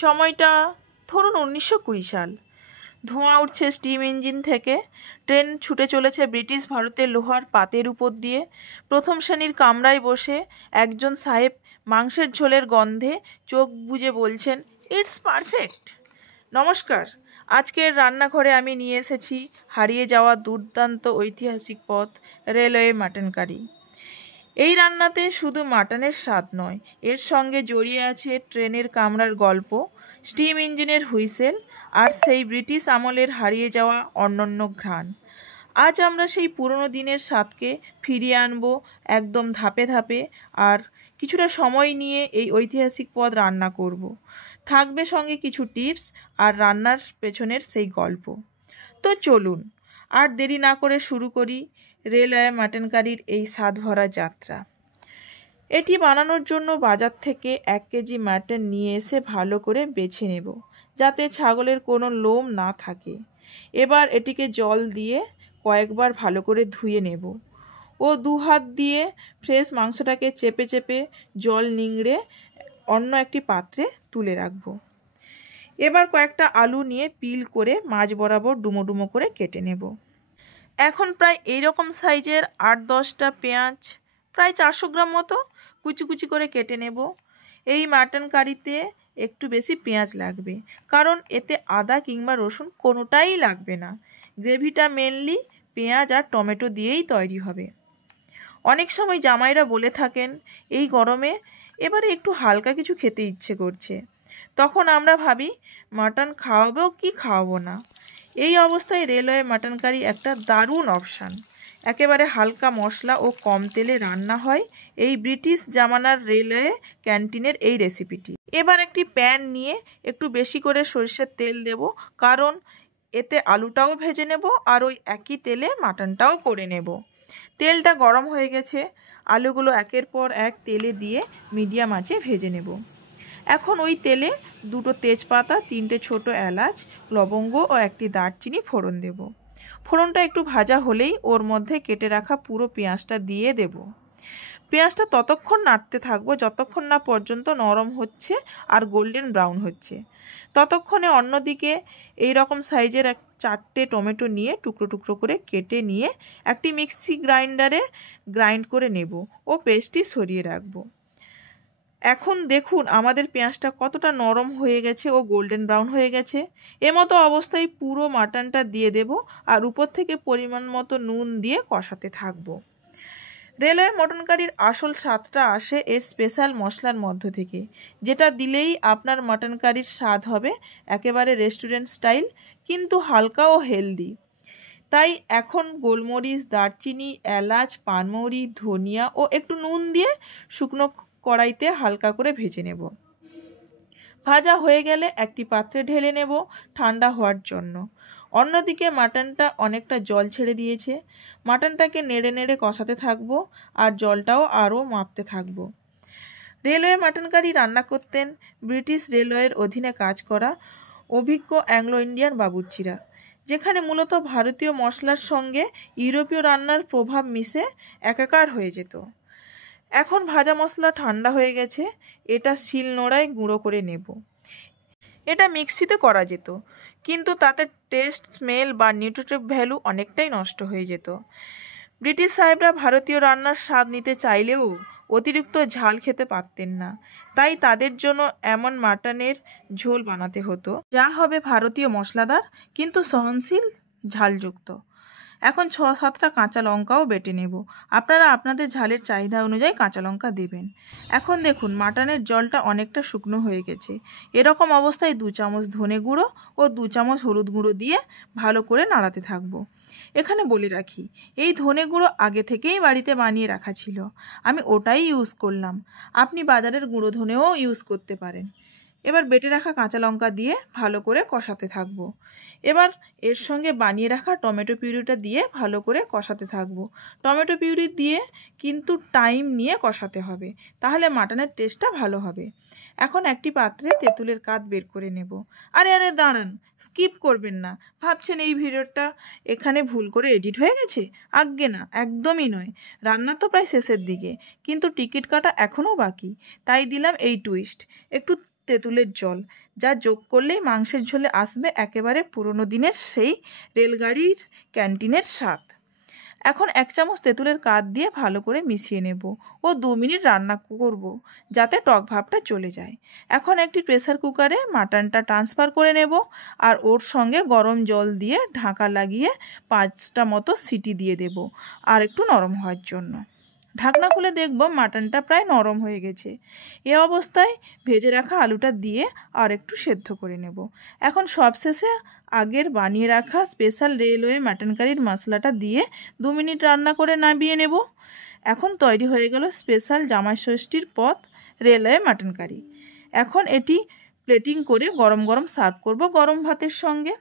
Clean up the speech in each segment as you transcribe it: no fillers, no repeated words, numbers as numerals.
সময়টা ধরুন 1920 সাল। ধোঁয়া উঠছে স্টিম ইঞ্জিন থেকে। ট্রেন ছুটে চলেছে ব্রিটিশ ভারতের লোহার পাতের উপর দিয়ে। প্রথম শ্রেণীর কামরায় বসে একজন সাহেব মাংসের ঝোলের গন্ধে চোখ বুজে বলছেন, ইটস পারফেক্ট। নমস্কার, আজকের রান্নাঘরে আমি নিয়ে এসেছি হারিয়ে যাওয়া দুর্দান্ত ঐতিহাসিক পদ, রেলওয়ে মাটন কারি। এই রান্নাতে শুধু মাটনের স্বাদ নয়, এর সঙ্গে জড়িয়ে আছে ট্রেনের কামরার গল্প, স্টিম ইঞ্জিনের হুইসেল আর সেই ব্রিটিশ আমলের হারিয়ে যাওয়া অনন্য ঘ্রাণ। আজ আমরা সেই পুরনো দিনের স্বাদকে ফিরিয়ে আনবো একদম ধাপে ধাপে, আর কিছুটা সময় নিয়ে এই ঐতিহাসিক পদ রান্না করব। থাকবে সঙ্গে কিছু টিপস আর রান্নার পেছনের সেই গল্প। তো চলুন আর দেরি না করে শুরু করি রেলওয়ে মাটন কারির এই স্বাদ ভরা যাত্রা। এটি বানানোর জন্য বাজার থেকে 1 কেজি মাটন নিয়ে এসে ভালো করে বেছে নেব, যাতে ছাগলের কোনো লোম না থাকে। এবার এটিকে জল দিয়ে কয়েকবার ভালো করে ধুয়ে নেব ও 2 হাত দিয়ে ফ্রেশ মাংসটাকে চেপে চেপে জল নিংড়ে অন্য একটি পাত্রে তুলে রাখব। এবার কয়েকটা আলু নিয়ে পিল করে মাঝ বরাবর ডুমো ডুমো করে কেটে নেব। এখন প্রায় এইরকম সাইজের 8-10টা পেঁয়াজ, প্রায় 400 গ্রাম মতো কুচি কুচি করে কেটে নেব। এই মাটন কারিতে একটু বেশি পেঁয়াজ লাগবে, কারণ এতে আদা কিংবা রসুন কোনোটাই লাগবে না। গ্রেভিটা মেনলি পেঁয়াজ আর টমেটো দিয়েই তৈরি হবে। অনেক সময় জামাইরা বলে থাকেন, এই গরমে এবারে একটু হালকা কিছু খেতে ইচ্ছে করছে। তখন আমরা ভাবি মাটন খাওয়াবো কি খাওয়াবো না। এই অবস্থায় রেলওয়ে মাটন কারি একটা দারুণ অপশান। একেবারে হালকা মশলা ও কম তেলে রান্না হয় এই ব্রিটিশ জামানার রেলওয়ে ক্যান্টিনের এই রেসিপিটি। এবার একটি প্যান নিয়ে একটু বেশি করে সরষের তেল দেব, কারণ এতে আলুটাও ভেজে নেব আর ওই একই তেলে মাটনটাও করে নেব। তেলটা গরম হয়ে গেছে, আলুগুলো একের পর এক তেলে দিয়ে মিডিয়াম আঁচে ভেজে নেব। এখন ওই তেলে 2টো তেজপাতা, 3টে ছোট এলাচ, লবঙ্গ ও একটি দারচিনি ফোড়ন দেব। ফোড়নটা একটু ভাজা হলেই ওর মধ্যে কেটে রাখা পুরো পেঁয়াজটা দিয়ে দেব। পেঁয়াজটা ততক্ষণ নাড়তে থাকবো যতক্ষণ না পর্যন্ত নরম হচ্ছে আর গোল্ডেন ব্রাউন হচ্ছে। ততক্ষণে অন্যদিকে এই রকম সাইজের 4টে টমেটো নিয়ে টুকরো টুকরো করে কেটে নিয়ে একটি মিক্সি গ্রাইন্ডারে গ্রাইন্ড করে নেব ও পেস্টটি সরিয়ে রাখবো। এখন দেখুন আমাদের পেঁয়াজটা কতটা নরম হয়ে গেছে ও গোল্ডেন ব্রাউন হয়ে গেছে। এমতো অবস্থায় পুরো মাটনটা দিয়ে দেব আর উপর থেকে পরিমাণ মতো নুন দিয়ে কষাতে থাকবো। রেলওয়ে মটন কারির আসল স্বাদটা আসে এর স্পেশাল মশলার মধ্য থেকে, যেটা দিলেই আপনার মাটন কারির স্বাদ হবে একেবারে রেস্টুরেন্ট স্টাইল, কিন্তু হালকা ও হেলদি। তাই এখন গোলমরিচ, দারচিনি, এলাচ, পানমৌরি, ধনিয়া ও একটু নুন দিয়ে শুকনো কড়াইতে হালকা করে ভেজে নেব। ভাজা হয়ে গেলে একটি পাত্রে ঢেলে নেব ঠান্ডা হওয়ার জন্য। অন্যদিকে মাটনটা অনেকটা জল ছেড়ে দিয়েছে। মাটনটাকে নেড়ে নেড়ে কষাতে থাকবো আর জলটাও আরও মাপতে থাকবো। রেলওয়ে মাটন কারি রান্না করতেন ব্রিটিশ রেলওয়ের অধীনে কাজ করা অভিজ্ঞ অ্যাংলো ইন্ডিয়ান বাবুর্চিরা, যেখানে মূলত ভারতীয় মশলার সঙ্গে ইউরোপীয় রান্নার প্রভাব মিশে একাকার হয়ে যেত। এখন ভাজা মশলা ঠান্ডা হয়ে গেছে, এটা শিলনোড়ায় গুঁড়ো করে নেব। এটা মিক্সিতে করা যেত, কিন্তু তাতে টেস্ট, স্মেল বা নিউট্রিটিভ ভ্যালু অনেকটাই নষ্ট হয়ে যেত। ব্রিটিশ সাহেবরা ভারতীয় রান্নার স্বাদ নিতে চাইলেও অতিরিক্ত ঝাল খেতে পারতেন না, তাই তাদের জন্য এমন মাটনের ঝোল বানাতে হতো যা হবে ভারতীয় মশলাদার কিন্তু সহনশীল ঝালযুক্ত। এখন 6-7টা কাঁচা লঙ্কাও বেটে নেব। আপনারা আপনাদের ঝালের চাহিদা অনুযায়ী কাঁচা লঙ্কা দেবেন। এখন দেখুন মাটনের জলটা অনেকটা শুকনো হয়ে গেছে। এরকম অবস্থায় 2 চামচ ধনে গুঁড়ো ও 2 চামচ হলুদ গুঁড়ো দিয়ে ভালো করে নাড়াতে থাকবো। এখানে বলে রাখি, এই ধনে গুঁড়ো আগে থেকেই বাড়িতে বানিয়ে রাখা ছিল, আমি ওটাই ইউজ করলাম। আপনি বাজারের গুঁড়ো ধনেও ইউজ করতে পারেন। এবার বেটে রাখা কাঁচা লঙ্কা দিয়ে ভালো করে কষাতে থাকবো। এবার এর সঙ্গে বানিয়ে রাখা টমেটো পিউরিটা দিয়ে ভালো করে কষাতে থাকবো। টমেটো পিউরি দিয়ে কিন্তু টাইম নিয়ে কষাতে হবে, তাহলে মাটনের টেস্টটা ভালো হবে। এখন একটি পাত্রে তেঁতুলের কাঠ বের করে নেব। আরে দাঁড়ান, স্কিপ করবেন না। ভাবছেন এই ভিডিওটা এখানে ভুল করে এডিট হয়ে গেছে? আজ্ঞে না, একদমই নয়। রান্না তো প্রায় শেষের দিকে, কিন্তু টিকিট কাটা এখনও বাকি, তাই দিলাম এই টুইস্ট। একটু তেঁতুলের জল, যা যোগ করলেই মাংসের ঝোলে আসবে একেবারে পুরনো দিনের সেই রেলগাড়ির ক্যান্টিনের স্বাদ। এখন 1 চামচ তেঁতুলের কাঠ দিয়ে ভালো করে মিশিয়ে নেব ও 2 মিনিট রান্না করব যাতে টক ভাবটা চলে যায়। এখন একটি প্রেসার কুকারে মাটনটা ট্রান্সফার করে নেব আর ওর সঙ্গে গরম জল দিয়ে ঢাকা লাগিয়ে 5টা মতো সিটি দিয়ে দেব আর একটু নরম হওয়ার জন্য। ঢাকনা খুলে দেখব মাটনটা প্রায় নরম হয়ে গেছে। এ অবস্থায় ভেজে রাখা আলুটা দিয়ে আর একটু সেদ্ধ করে নেব। এখন সবশেষে আগের বানিয়ে রাখা স্পেশাল রেলওয়ে মাটন কারির মশলাটা দিয়ে 2 মিনিট রান্না করে নামিয়ে নেব। এখন তৈরি হয়ে গেল স্পেশাল জামাই ষষ্ঠীর পদ রেলওয়ে মাটন কারি। এখন এটি প্লেটিং করে গরম গরম সার্ভ করব গরম ভাতের সঙ্গে।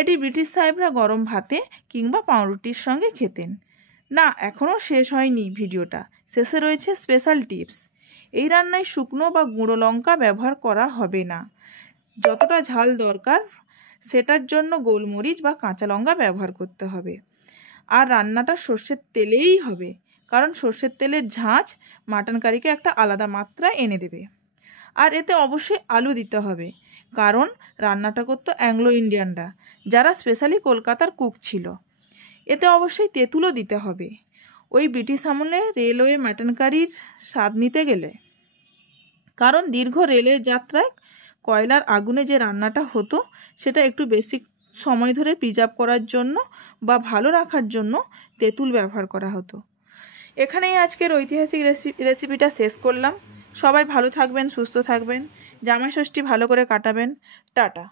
এটি ব্রিটিশ সাহেবরা গরম ভাতে কিংবা পাউরুটির সঙ্গে খেতেন। না, এখনও শেষ হয়নি ভিডিওটা, শেষে রয়েছে স্পেশাল টিপস। এই রান্নায় শুকনো বা গুঁড়ো লঙ্কা ব্যবহার করা হবে না। যতটা ঝাল দরকার সেটার জন্য গোলমরিচ বা কাঁচা লঙ্কা ব্যবহার করতে হবে। আর রান্নাটা সর্ষের তেলেই হবে, কারণ সর্ষের তেলের ঝাঁঝ মাটন কারিকে একটা আলাদা মাত্রা এনে দেবে। আর এতে অবশ্যই আলু দিতে হবে, কারণ রান্নাটা করতো অ্যাংলো ইন্ডিয়ানরা, যারা স্পেশালি কলকাতার কুক ছিল। এতে অবশ্যই তেঁতুলও দিতে হবে। ওই ব্রিটিশ আমলে রেলওয়ে মাটন কারির স্বাদ নিতে গেলে, কারণ দীর্ঘ রেলের যাত্রায় কয়লার আগুনে যে রান্নাটা হতো সেটা একটু বেশি সময় ধরে প্রিজার্ভ করার জন্য বা ভালো রাখার জন্য তেঁতুল ব্যবহার করা হতো। এখানেই আজকের ঐতিহাসিক রেসিপিটা শেষ করলাম। সবাই ভালো থাকবেন, সুস্থ থাকবেন, জামাই ষষ্ঠী ভালো করে কাটাবেন। টাটা।